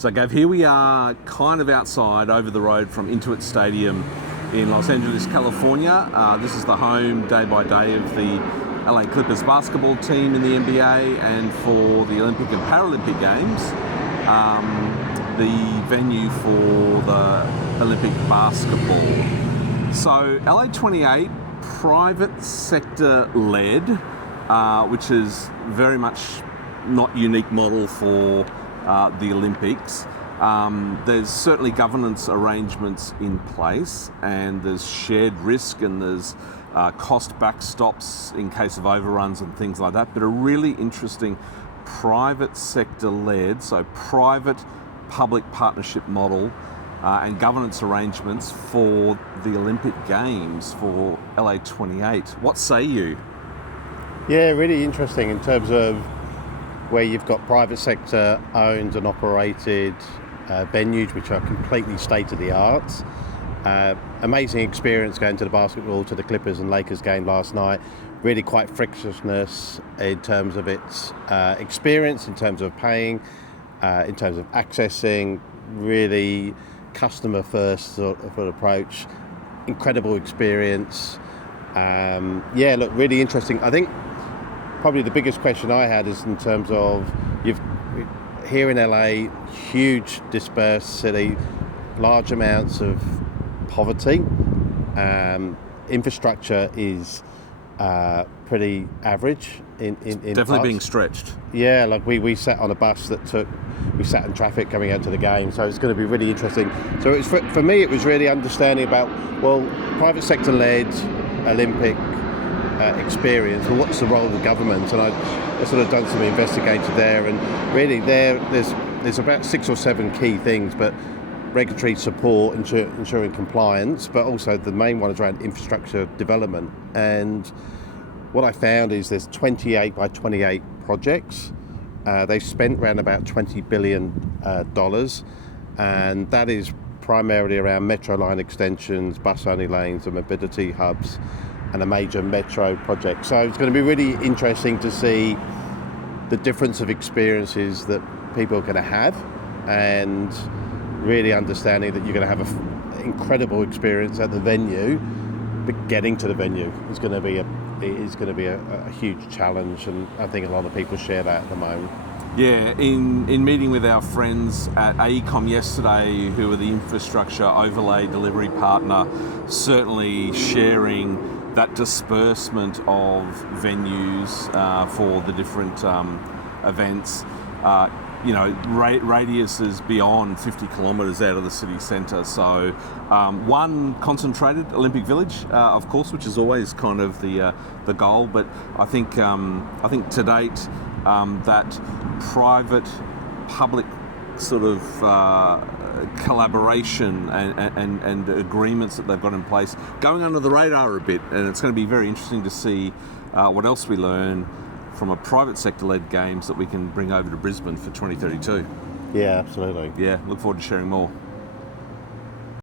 So Gav, here we are kind of outside over the road from Intuit Stadium in Los Angeles, California. This is the home day by day of the LA Clippers basketball team in the NBA, and for the Olympic and Paralympic Games, the venue for the Olympic basketball. So LA28, private sector led, which is very much not unique model for the Olympics. There's certainly governance arrangements in place, and there's shared risk, and there's cost backstops in case of overruns and things like that, but a really interesting private sector led, so private public partnership model and governance arrangements for the Olympic Games for LA28. What say you? Yeah, really interesting in terms of where you've got private sector owned and operated venues which are completely state-of-the-art. Amazing experience going to the basketball, to the Clippers and Lakers game last night. Really quite frictionless in terms of its experience, in terms of paying, in terms of accessing, really customer first sort of approach. Incredible experience. Really interesting. I think probably the biggest question I had is in terms of here in LA, huge dispersed city, large amounts of poverty. Infrastructure is pretty average in Definitely parts. being stretched. Yeah, like we sat on a bus we sat in traffic coming out to the game, so it's going to be really interesting. So it's for me, it was really understanding about, well, private sector led Olympic experience, well, what's the role of the government? And I sort of done some investigating there, and really there's about 6 or 7 key things, but regulatory support, ensuring compliance, but also the main one is around infrastructure development. And what I found is there's 28 by 28 projects. They've spent around about $20 billion, and that is primarily around metro line extensions, bus-only lanes and mobility hubs, and a major metro project. So it's going to be really interesting to see the difference of experiences that people are going to have, and really understanding that you're going to have an incredible experience at the venue, but getting to the venue is going to be a huge challenge, and I think a lot of people share that at the moment. Yeah, in meeting with our friends at AECOM yesterday, who are the infrastructure overlay delivery partner, certainly sharing that disbursement of venues for the different events. Radius is beyond 50 kilometres out of the city centre. So one concentrated Olympic Village, of course, which is always kind of the goal. But I think to date that private public sort of collaboration and agreements that they've got in place going under the radar a bit, and it's going to be very interesting to see what else we learn from a private sector-led games that we can bring over to Brisbane for 2032. Yeah, absolutely. Yeah, look forward to sharing more.